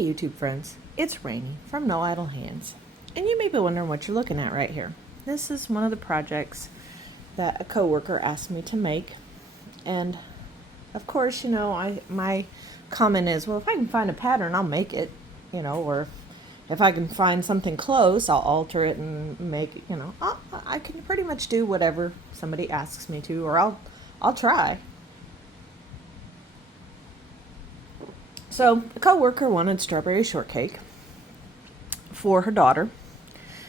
Hey YouTube friends, it's Rainy from No Idle Hands, and you may be wondering what you're looking at right here. This is one of the projects that a coworker asked me to make, and of course, my comment is, well, if I can find a pattern, I'll make it, or if I can find something close, I'll alter it and make it, I can pretty much do whatever somebody asks me to, or I'll try. So a coworker wanted strawberry shortcake for her daughter.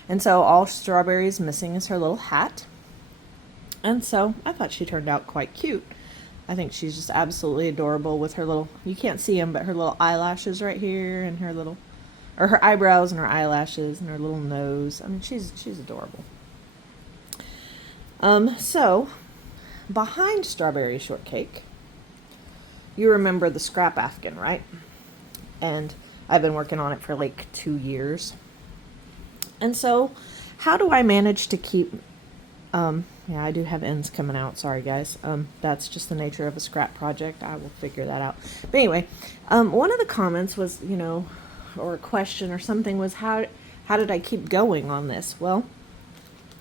And so all Strawberry is missing is her little hat. And so I thought she turned out quite cute. I think she's just absolutely adorable with her little, you can't see them, but her little eyelashes right here and her little, or her eyebrows and her eyelashes and her little nose. I mean, she's adorable. So behind Strawberry shortcake, you remember the scrap afghan, right? And I've been working on it for like 2 years. And so how do I manage to keep, yeah, I do have ends coming out. Sorry, guys. That's just the nature of a scrap project. I will figure that out. But anyway, one of the comments was, or a question or something was, how did I keep going on this? Well,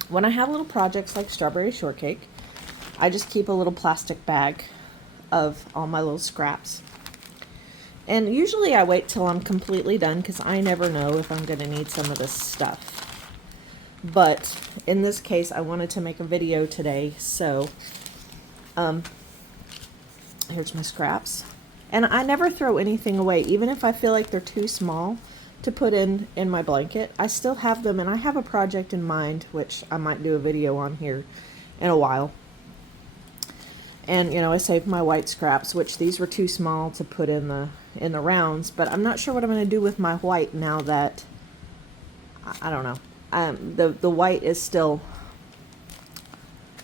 when I have little projects like Strawberry shortcake, I just keep a little plastic bag of all my little scraps. And usually I wait till I'm completely done because I never know if I'm going to need some of this stuff. But in this case, I wanted to make a video today, so here's my scraps. And I never throw anything away, even if I feel like they're too small to put in my blanket. I still have them, and I have a project in mind, which I might do a video on here in a while. And, I saved my white scraps, which these were too small to put in the rounds. But I'm not sure what I'm going to do with my white now that, I don't know. The white is still,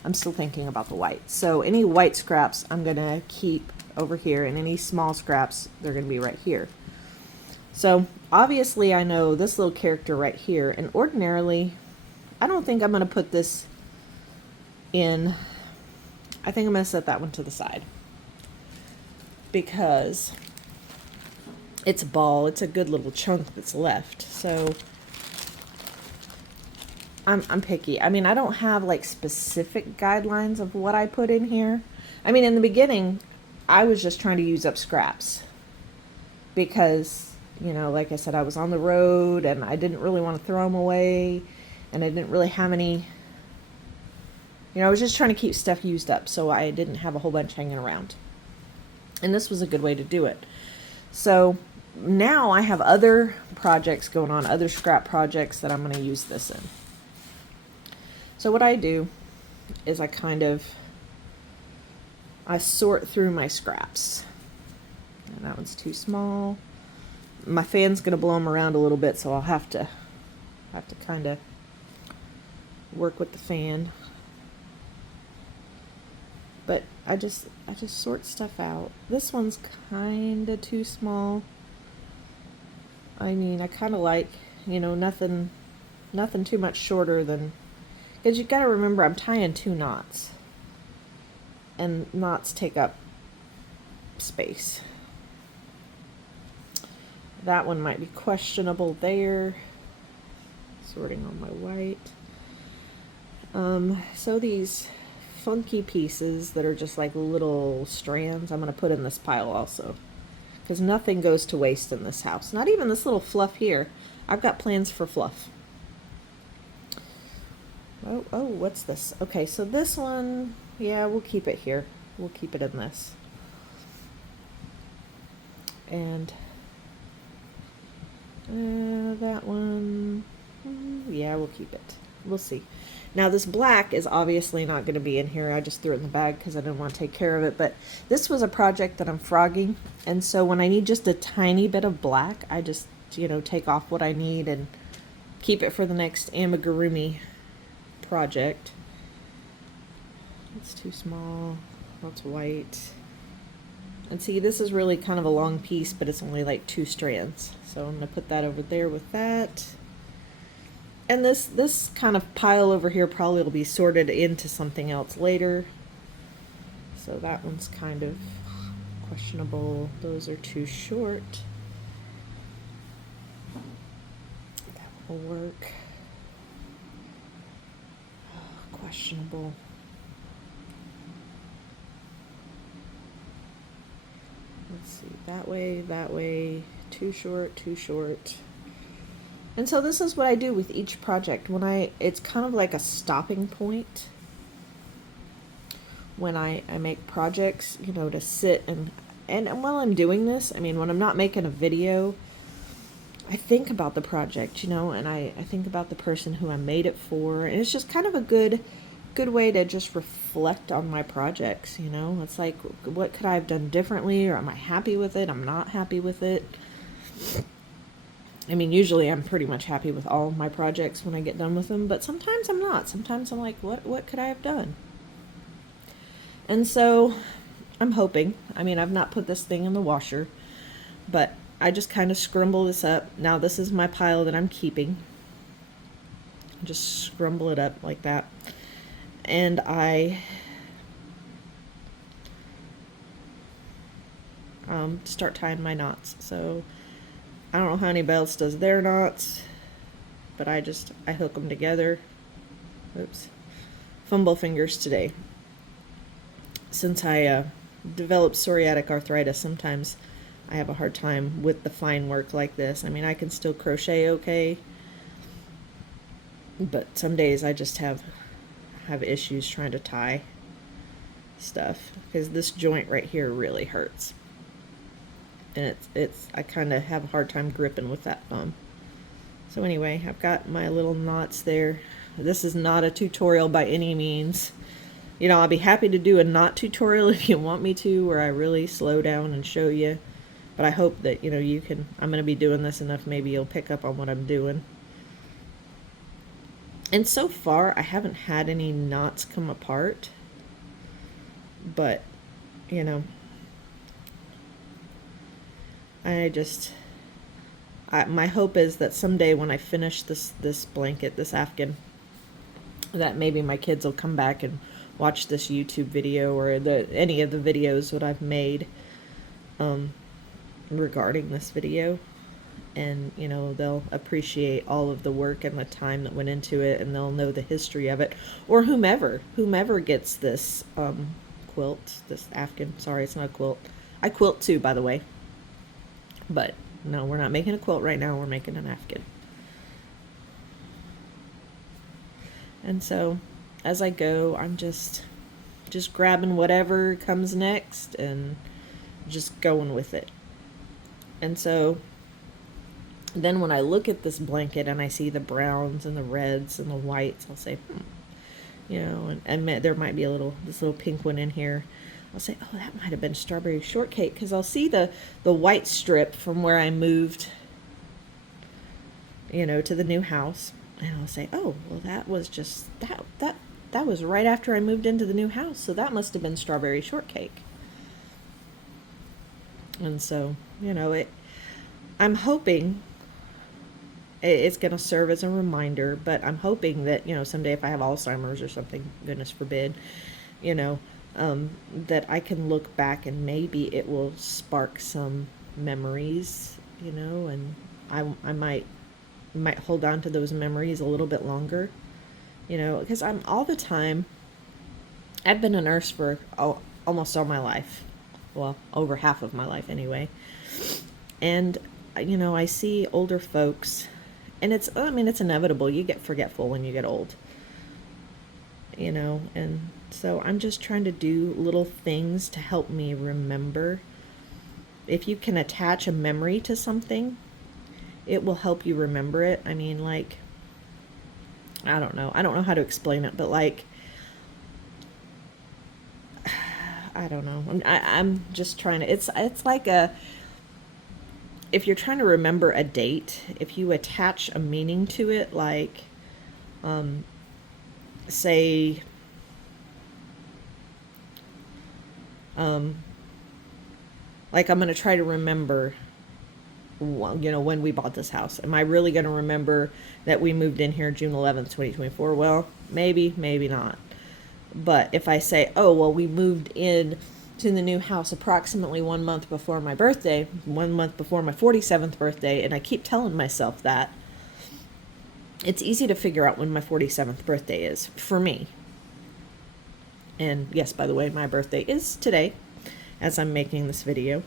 I'm still thinking about the white. So any white scraps I'm going to keep over here, and any small scraps, they're going to be right here. So obviously I know this little character right here, and ordinarily, I don't think I'm going to put this in. I think I'm going to set that one to the side because it's a ball. It's a good little chunk that's left. So I'm picky. I mean, I don't have like specific guidelines of what I put in here. I mean, in the beginning, I was just trying to use up scraps because, like I said, I was on the road and I didn't really want to throw them away, and I didn't really have any. I was just trying to keep stuff used up, so I didn't have a whole bunch hanging around. And this was a good way to do it. So now I have other projects going on, other scrap projects that I'm going to use this in. So what I do is I sort through my scraps. And that one's too small. My fan's going to blow them around a little bit, so I'll have to kind of work with the fan. But I just sort stuff out. This one's kind of too small. I mean, I kind of like, nothing too much shorter than, because you've got to remember I'm tying 2 knots. And knots take up space. That one might be questionable there. Sorting on my white. So these funky pieces that are just like little strands, I'm going to put in this pile also, because nothing goes to waste in this house, not even this little fluff here. I've got plans for fluff. Oh, what's this? Okay, so this one, yeah, we'll keep it here. We'll keep it in this. And that one, yeah, we'll keep it. We'll see. Now this black is obviously not going to be in here. I just threw it in the bag because I didn't want to take care of it. But this was a project that I'm frogging. And so when I need just a tiny bit of black, I just, take off what I need and keep it for the next amigurumi project. It's too small. That's white. And see, this is really kind of a long piece, but it's only like 2 strands. So I'm going to put that over there with that. And this kind of pile over here probably will be sorted into something else later. So that one's kind of questionable. Those are too short. will work. Oh, questionable. Let's see, that way, too short. And so this is what I do with each project. It's kind of like a stopping point when I make projects, to sit and while I'm doing this, when I'm not making a video, I think about the project, and I think about the person who I made it for. And it's just kind of a good way to just reflect on my projects, It's like, what could I have done differently? Or am I happy with it? I'm not happy with it. Usually I'm pretty much happy with all of my projects when I get done with them, but sometimes I'm not. Sometimes I'm like, what could I have done? And so I'm hoping, I've not put this thing in the washer, but I just kind of scrumble this up. Now this is my pile that I'm keeping. Just scrumble it up like that. And I start tying my knots. So I don't know how anybody else does their knots, but I hook them together. Oops. Fumble fingers today. Since I developed psoriatic arthritis, sometimes I have a hard time with the fine work like this. I can still crochet okay, but some days I just have issues trying to tie stuff because this joint right here really hurts. And I kind of have a hard time gripping with that thumb. So anyway, I've got my little knots there. This is not a tutorial by any means. I'll be happy to do a knot tutorial if you want me to, where I really slow down and show you. But I hope that, you can, I'm going to be doing this enough, maybe you'll pick up on what I'm doing. And so far, I haven't had any knots come apart. But, my hope is that someday when I finish this blanket, this Afghan, that maybe my kids will come back and watch this YouTube video or any of the videos that I've made regarding this video, and they'll appreciate all of the work and the time that went into it, and they'll know the history of it, or whomever gets this quilt, this Afghan. Sorry, it's not a quilt. I quilt too, by the way, but no, we're not making a quilt right now. We're making an Afghan. And so as I go, I'm just grabbing whatever comes next and just going with it. And so then when I look at this blanket and I see the browns and the reds and the whites, I'll say, and there might be this little pink one in here. I'll say, oh, that might have been strawberry shortcake, because I'll see the white strip from where I moved, to the new house. And I'll say, oh, well, that was just, that was right after I moved into the new house, so that must have been strawberry shortcake. And so, I'm hoping it's going to serve as a reminder, but I'm hoping that, someday if I have Alzheimer's or something, goodness forbid, that I can look back and maybe it will spark some memories, and I might hold on to those memories a little bit longer, because I'm all the time, I've been a nurse for almost all my life. Well, over half of my life anyway. And, I see older folks, and it's inevitable. You get forgetful when you get old, and so I'm just trying to do little things to help me remember. If you can attach a memory to something, it will help you remember it. I don't know how to explain it, but I don't know. I'm just trying to, it's like if you're trying to remember a date, if you attach a meaning to it, say, I'm going to try to remember, when we bought this house. Am I really going to remember that we moved in here June 11th, 2024? Well, maybe not. But if I say, oh, well, we moved in to the new house approximately 1 month before my birthday, 1 month before my 47th birthday, and I keep telling myself that, it's easy to figure out when my 47th birthday is for me. And yes, by the way, my birthday is today as I'm making this video.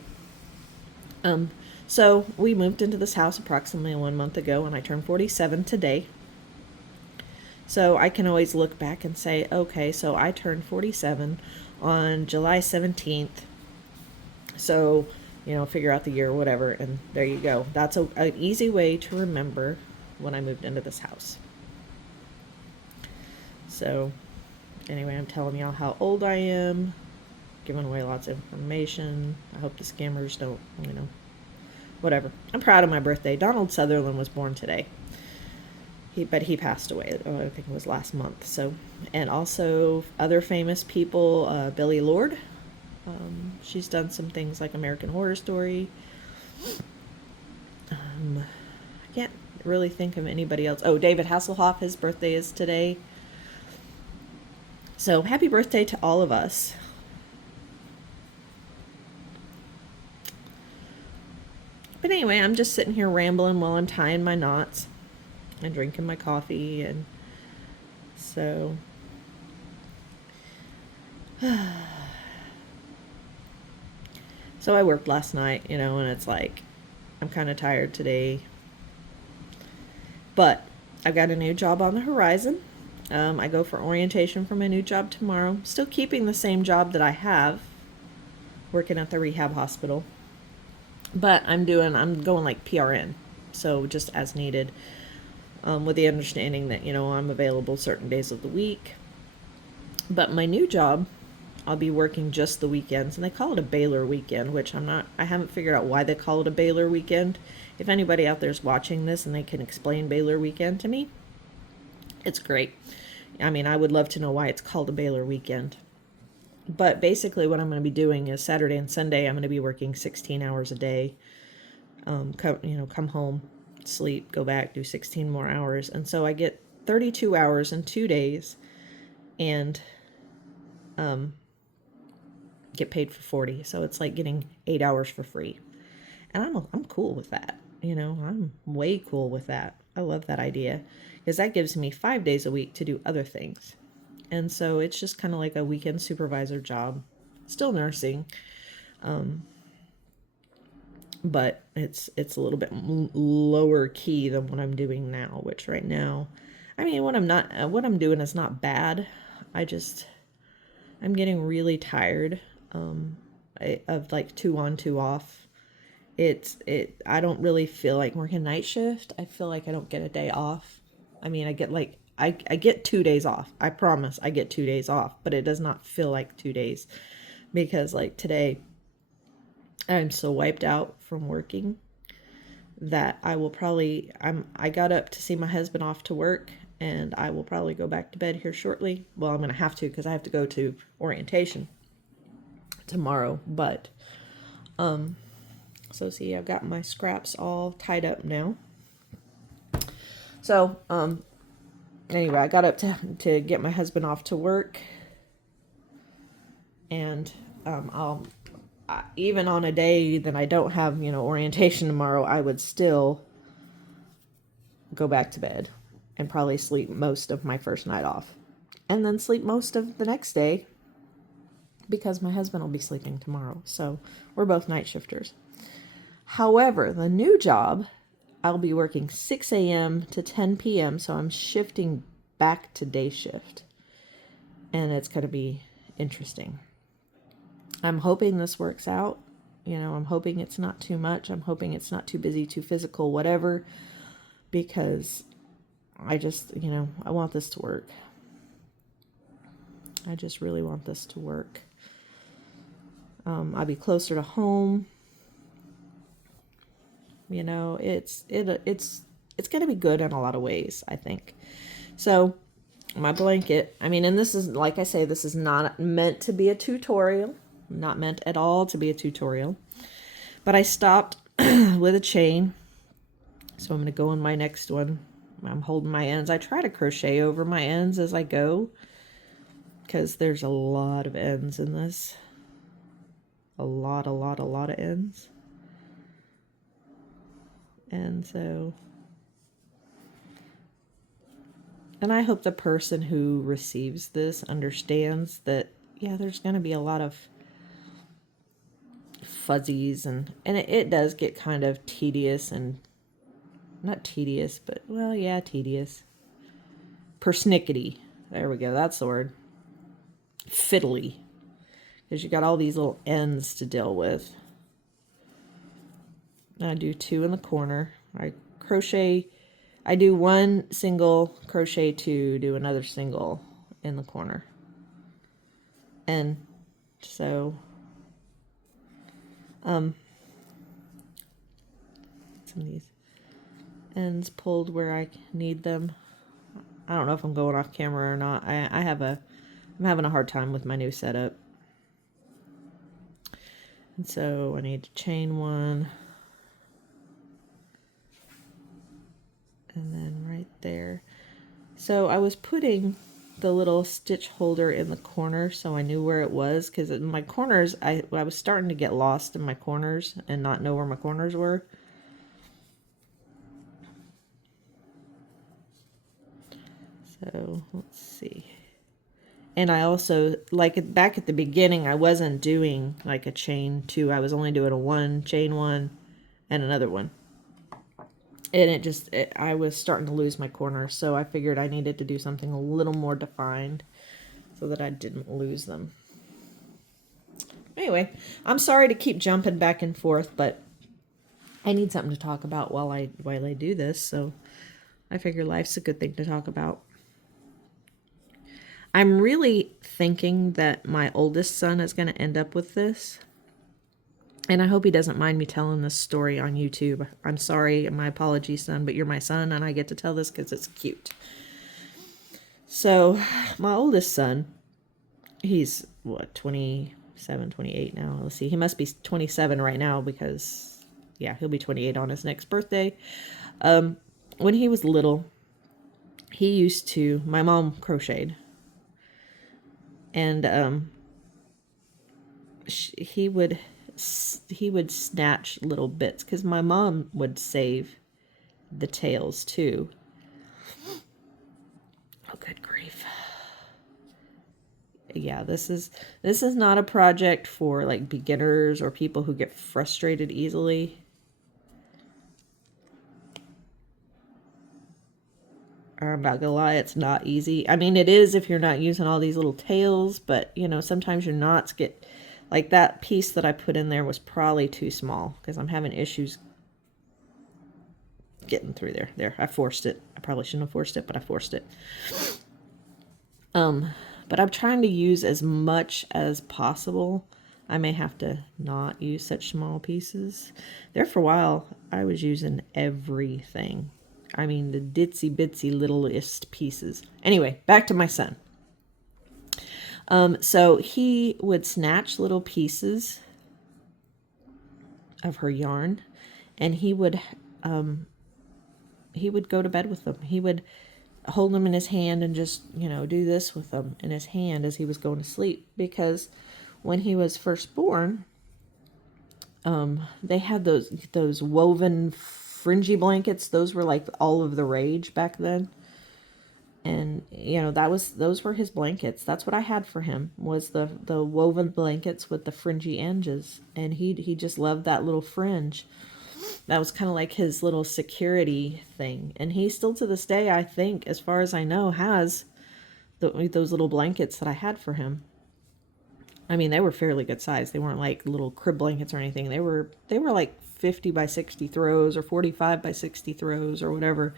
So we moved into this house approximately 1 month ago, and I turned 47 today. So I can always look back and say, okay, so I turned 47 on July 17th. So, figure out the year or whatever, and there you go. That's an easy way to remember when I moved into this house. So, anyway, I'm telling y'all how old I am, giving away lots of information. I hope the scammers don't, whatever. I'm proud of my birthday. Donald Sutherland was born today. But he passed away, I think it was last month. So, and also other famous people, Billie Lourd. She's done some things like American Horror Story. I can't really think of anybody else. Oh, David Hasselhoff, his birthday is today. So happy birthday to all of us. But anyway, I'm just sitting here rambling while I'm tying my knots and drinking my coffee, and so so I worked last night, and it's like I'm kind of tired today, but I've got a new job on the horizon. I go for orientation for my new job tomorrow. Still keeping the same job that I have, working at the rehab hospital, but I'm going like PRN, so just as needed, with the understanding that I'm available certain days of the week. But my new job, I'll be working just the weekends, and they call it a Baylor weekend, which I haven't figured out why they call it a Baylor weekend. If anybody out there is watching this and they can explain Baylor weekend to me, it's great. I mean, I would love to know why it's called a Baylor weekend. But basically what I'm going to be doing is Saturday and Sunday, I'm going to be working 16 hours a day. Come home, sleep, go back, do 16 more hours. And so I get 32 hours in 2 days, and get paid for 40. So it's like getting 8 hours for free. And I'm cool with that. I'm way cool with that. I love that idea, because that gives me 5 days a week to do other things. And so it's just kind of like a weekend supervisor job, still nursing. But it's a little bit lower key than what I'm doing now, which right now, I mean, what I'm doing is not bad. I'm getting really tired, of like 2 on, 2 off. I don't really feel like working night shift. I feel like I don't get a day off. I mean, I get 2 days off. I promise I get 2 days off, but it does not feel like 2 days, because like today, I'm so wiped out from working that I got up to see my husband off to work, and I will probably go back to bed here shortly. Well, I'm going to have to, because I have to go to orientation tomorrow. But, so see, I've got my scraps all tied up now. So, anyway, I got up to get my husband off to work, and, even on a day that I don't have, orientation tomorrow, I would still go back to bed and probably sleep most of my first night off, and then sleep most of the next day, because my husband will be sleeping tomorrow. So we're both night shifters. However, the new job, I'll be working 6 a.m. to 10 p.m. So I'm shifting back to day shift, and it's going to be interesting. I'm hoping this works out. I'm hoping it's not too much. I'm hoping it's not too busy, too physical, whatever, because I just, I want this to work. I just really want this to work. I'll be closer to home. It's going to be good in a lot of ways, I think. So my blanket, I mean, and this is, like I say, this is not meant to be a tutorial. Not meant at all to be a tutorial. But I stopped with a chain. So I'm going to go on my next one. I'm holding my ends. I try to crochet over my ends as I go, because there's a lot of ends in this. A lot of ends. And so And I hope the person who receives this understands that, yeah, there's going to be a lot of fuzzies, and it does get kind of tedious, and not tedious, but, well, yeah, tedious. Persnickety. There we go. That's the word. Fiddly. Because you got all these little ends to deal with. I do 2 in the corner. I crochet. I do 1 single, crochet 2, do another single in the corner. And so, some of these ends pulled where I need them. I don't know if I'm going off camera or not. I'm having a hard time with my new setup. And so I need to chain 1. And then right there. So I was putting the little stitch holder in the corner so I knew where it was, because in my corners, I was starting to get lost in my corners and not know where my corners were. So let's see. And I also, like back at the beginning, I wasn't doing like a chain 2. I was only doing a 1, chain 1, and another one. And I was starting to lose my corners, so I figured I needed to do something a little more defined so that I didn't lose them. Anyway, I'm sorry to keep jumping back and forth, but I need something to talk about while I do this, so I figure life's a good thing to talk about. I'm really thinking that my oldest son is going to end up with this. And I hope he doesn't mind me telling this story on YouTube. I'm sorry, my apologies, son, but you're my son, and I get to tell this because it's cute. So, my oldest son, he's, 27, 28 now. Let's see, he must be 27 right now because, yeah, he'll be 28 on his next birthday. When he was little, my mom crocheted. And he would snatch little bits, because my mom would save the tails too. Oh, good grief. Yeah, this is not a project for like beginners or people who get frustrated easily. I'm not gonna lie, it's not easy. I mean, it is if you're not using all these little tails, but sometimes your knots get, like that piece that I put in there was probably too small because I'm having issues getting through there. There, I forced it. I probably shouldn't have forced it, but I forced it. But I'm trying to use as much as possible. I may have to not use such small pieces. There for a while, I was using everything. I mean, the ditsy bitsy littlest pieces. Anyway, back to my son. So he would snatch little pieces of her yarn, and he would go to bed with them. He would hold them in his hand and just, do this with them in his hand as he was going to sleep. Because when he was first born, they had those woven fringy blankets. Those were like all of the rage back then. And, those were his blankets. That's what I had for him, was the woven blankets with the fringy edges. And he just loved that little fringe. That was kind of like his little security thing. And he still to this day, I think, as far as I know, has those little blankets that I had for him. I mean, they were fairly good size. They weren't like little crib blankets or anything. They were like 50 by 60 throws or 45 by 60 throws or whatever.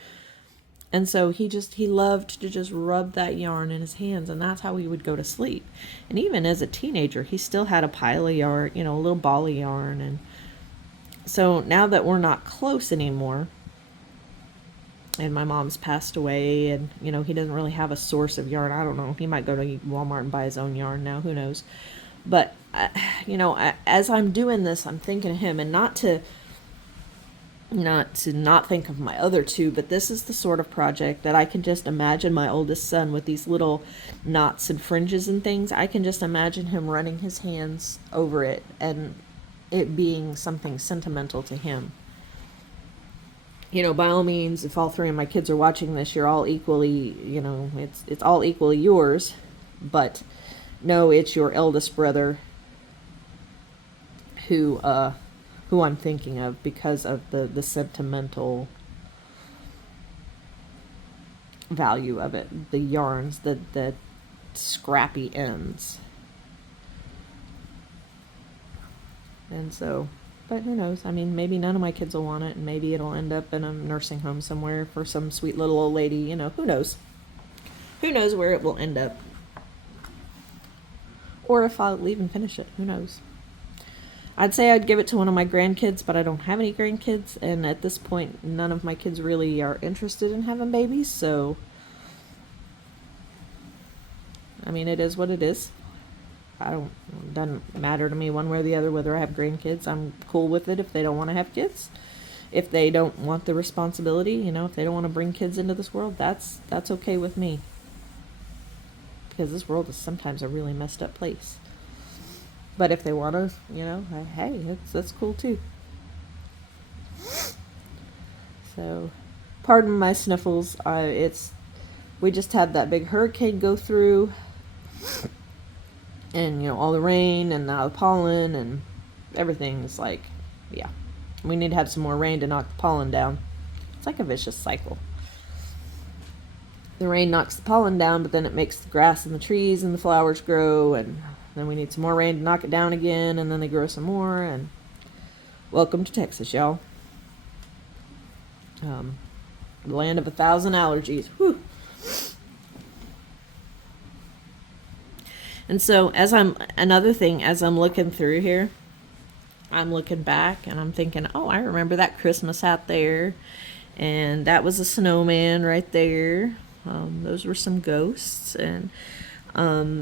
And so he loved to just rub that yarn in his hands, and that's how he would go to sleep. And even as a teenager, he still had a pile of yarn, a little ball of yarn. And so now that we're not close anymore, and my mom's passed away, and, he doesn't really have a source of yarn. I don't know. He might go to Walmart and buy his own yarn now. Who knows? But, as I'm doing this, I'm thinking of him, and not to not think of my other two, but this is the sort of project that I can just imagine my oldest son with these little knots and fringes and things. I can just imagine him running his hands over it and it being something sentimental to him. you know, by all means, if all three of my kids are watching this, you're all equally, you know, it's all equally yours. But no, it's your eldest brother who I'm thinking of because of the sentimental value of it, the yarns, the scrappy ends. And so, but who knows? I mean, maybe none of my kids will want it, and maybe it'll end up in a nursing home somewhere for some sweet little old lady. You know, who knows? Who knows where it will end up? Or if I'll even finish it, who knows? I'd say I'd give it to one of my grandkids, but I don't have any grandkids, and at this point, none of my kids really are interested in having babies, so, I mean, it is what it is. It doesn't matter to me one way or the other whether I have grandkids. I'm cool with it if they don't want to have kids. If they don't want the responsibility, you know, if they don't want to bring kids into this world, that's okay with me. Because this world is sometimes a really messed up place. But if they want to, you know, hey, that's cool too. So, pardon my sniffles. We just had that big hurricane go through, and you know, all the rain and now the pollen and everything is like, yeah, we need to have some more rain to knock the pollen down. It's like a vicious cycle. The rain knocks the pollen down, but then it makes the grass and the trees and the flowers grow, and then we need some more rain to knock it down again, and then they grow some more. And welcome to Texas, y'all. The land of 1,000 allergies. Whew. And so as I'm looking through here, I'm looking back and I'm thinking, oh, I remember that Christmas hat there, and that was a snowman right there. Those were some ghosts, and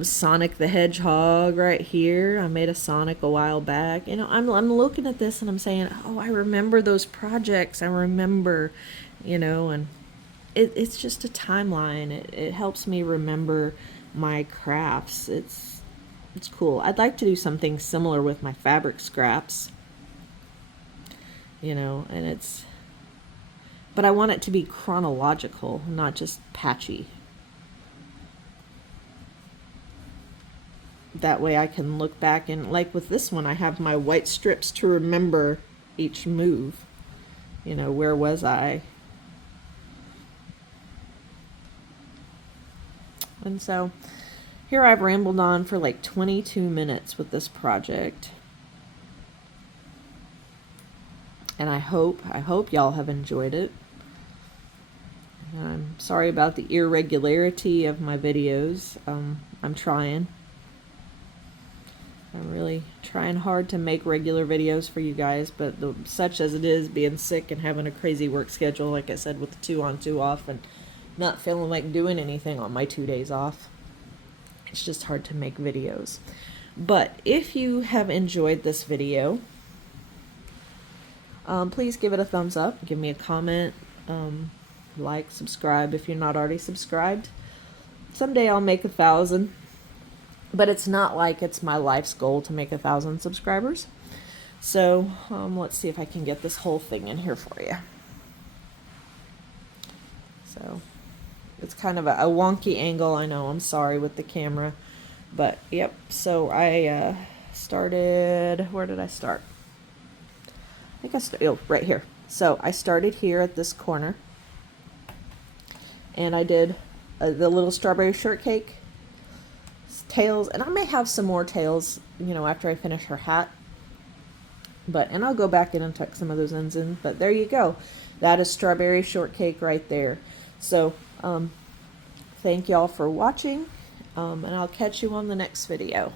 Sonic the Hedgehog right here. I made a Sonic a while back. You know, I'm looking at this and I'm saying, oh, I remember those projects. I remember, you know, and it's just a timeline. It helps me remember my crafts. It's cool. I'd like to do something similar with my fabric scraps, you know, but I want it to be chronological, not just patchy. That way I can look back, and like with this one, I have my white strips to remember each move. You know, where was I? And so here I've rambled on for like 22 minutes with this project. And I hope y'all have enjoyed it. I'm sorry about the irregularity of my videos. I'm trying. I'm really trying hard to make regular videos for you guys, but such as it is, being sick and having a crazy work schedule, like I said, with the 2 on 2 off, and not feeling like doing anything on my 2 days off, it's just hard to make videos. But if you have enjoyed this video, please give it a thumbs up, give me a comment, like, subscribe if you're not already subscribed. Someday I'll make 1,000. But it's not like it's my life's goal to make 1,000 subscribers. So let's see if I can get this whole thing in here for you. So it's kind of a wonky angle, I know. I'm sorry with the camera. But yep, so I started, where did I start? I think I started, right here. So I started here at this corner. And I did the little strawberry shortcake. Tails, and I may have some more tails, you know, after I finish her hat, and I'll go back in and tuck some of those ends in, but there you go. That is strawberry shortcake right there. So thank y'all for watching, and I'll catch you on the next video.